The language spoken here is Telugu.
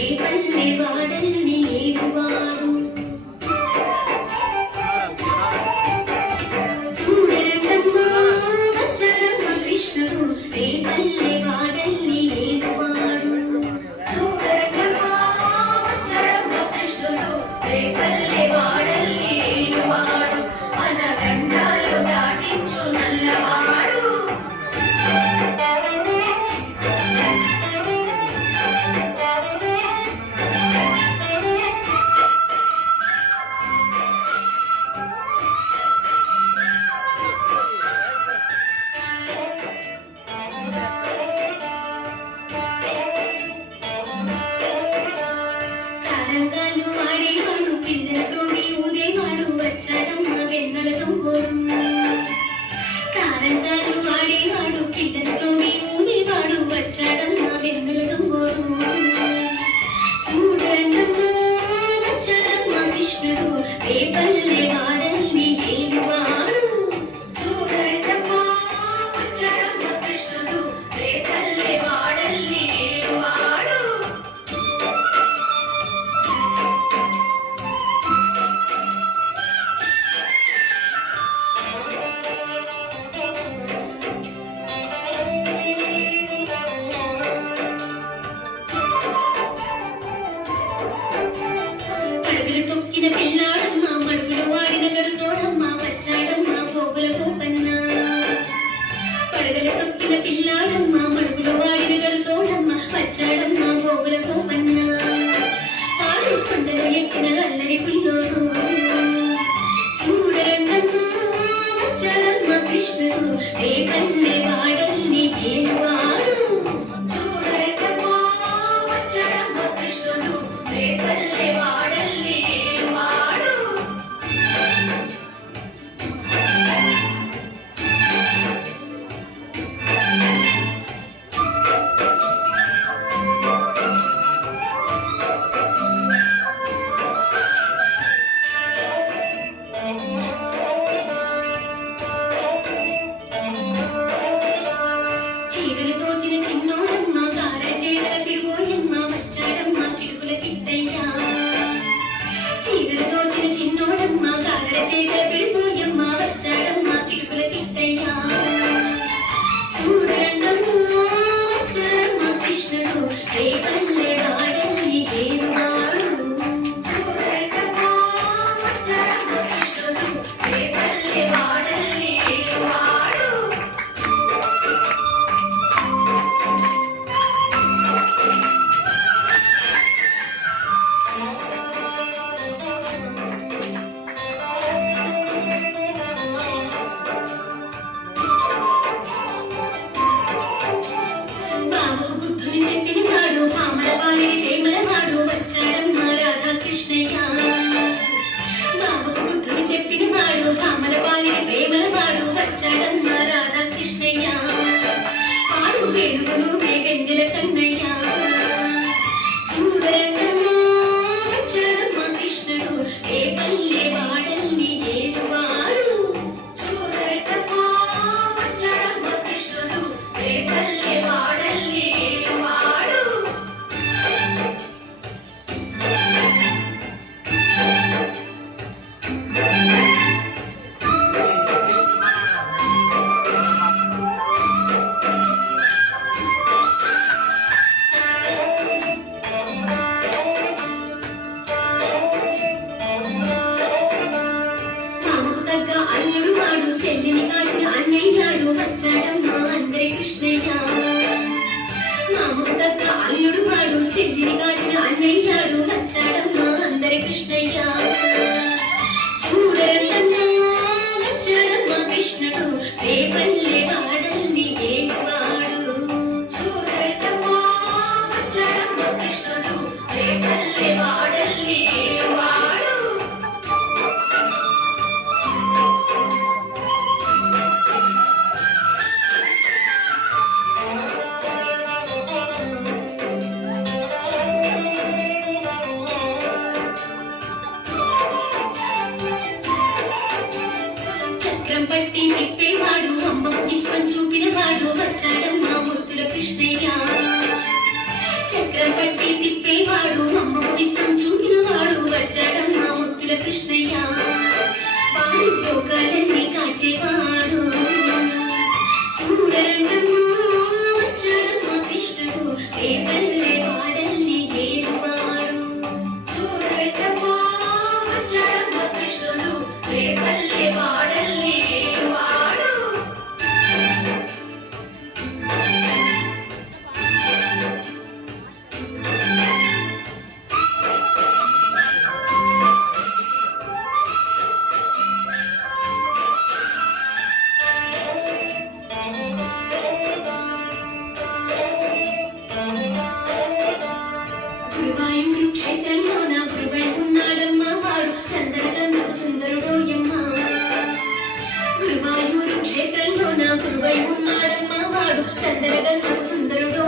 రేపల్లె వాడల్ని ఏలువాడు చూడండమ్మా వచ్చాడమ్మ కృష్ణుడు రేపల్లె వాడల్ని ఏలువాడు చూడండమ్మా వచ్చాడమ్మ కృష్ణుడు రేపల్లె వాడల్ని ఏలువాడు మన గండాలు దాటించు నల్లవాడు తరంగాలు ఆడేవాడు పిల్లల త్రోవి ఊదేవాడు వచ్చాడమ్మ వెన్నెల దొంగోడు కారంగాలు ఆడేవాడు పిల్లల త్రోవి ఊదేవాడు వచ్చాడమ్మ వెన్నెల దొంగోడు చూడండమ్మా వచ్చాడమ్మ కృష్ణుడు రేపల్లె వాడల్ని ఏలువాడు చూడండమ్మా వచ్చాడమ్మ కృష్ణుడు రేపల్లె వాడల్ని ఏలువాడు పడగలు తొక్కిన పిల్లాడమ్మ మడుగులు వాడిన గడుసోడమ్మ వచ్చాడమ్మ గోగుల గోపన్న పడగలు తొక్కిన పిల్లాడమ్మ మడుగులు వాడిన గడుసోడమ్మ వచ్చాడమ్మ గోగుల గోపన్న పాడు కొండలు ఎక్కిన అల్లరి పిల్లోడు చూడండమ్మా వచ్చాడమ్మ కృష్ణుడు రేపల్లె వాడల్ని ఏలువాడు చూడండమ్మా వచ్చాడమ్మ కృష్ణుడు రేపల్లె వాడల్ని ఏలువాడు చీరలు తోచిన చిన్నోడమ్మ గారెల చేదల పిడిపోయమ్మ వచ్చాడమ్మ కిడుకుల కిట్టయ్యా చీరలు తోచిన చిన్నోడమ్మ గారెల చేదల పిడిపోయమ్మ వచ్చాడమ్మ కిడుకుల కిట్టయ్యా చూడండమ్మా వచ్చాడమ్మ కృష్ణుడు రేపల్లె వాడల్ని ఏలువాడు చూడండమ్మా వచ్చాడమ్మ కృష్ణుడు రేపల్లె వాడల్ని ఏలువాడు బాబుకు బుద్ధుని చెప్పిన వాడు పామల పాలిడి ప్రేమల వాడు వచ్చాడమ్మ రాధాకృష్ణయ్య బాబుకు బుద్ధుని చెప్పిన వాడు పామల పాలిడి ప్రేమల వాడు వచ్చాడమ్మ రాధాకృష్ణయ్య ఆడు వేణుగును వెన్నెల కన్నయ్య చూడండమ్మా వచ్చాడమ్మ కృష్ణుడు రేపల్లె వాడల్ని ఏలువాడు చూడండమ్మా వచ్చాడమ్మ కృష్ణుడు రేపల్లె వాడల్ని ఏలువాడు మామకు తగ్గ అల్లుడు వాడు చెల్లిని కాచిన అన్నయ్యాడు వచ్చాడమ్మ అందరి కృష్ణయ్య మామకు తగ్గ అల్లుడు వాడు చెల్లిని కాచిన అన్నయ్యాడు వచ్చాడమ్మ అందరి కృష్ణయ్య చూడండమ్మా వచ్చాడమ్మ కృష్ణుడు రేపల్లె వాడల్ని ఏలువాడు చూడండమ్మా వచ్చాడమ్మ కృష్ణుడు రేపల్లె వాడల్ని ఏలువాడు చక్రం పట్టి తిప్పేవాడు అమ్మకు విశ్వం లోకాలన్నీ కాచేవాడు చూడరంగమ్మా వచ్చాడమ్మా కృష్ణుడు రేపల్లె వాడల్ని ఏలువాడు చూడరంగమ్మా వచ్చాడమ్మా కృష్ణుడు రేపల్లె వాడల్ని ఏలువాడు గురువాయూరు క్షేత్రంలోన గురువై ఉన్నాడమ్మా వాడు చందనగంధపు సుందరుడోయమ్మ గురువాయూరు క్షేత్రంలోన గురువై ఉన్నాడమ్మా వాడు చందనగంధపు సుందరుడు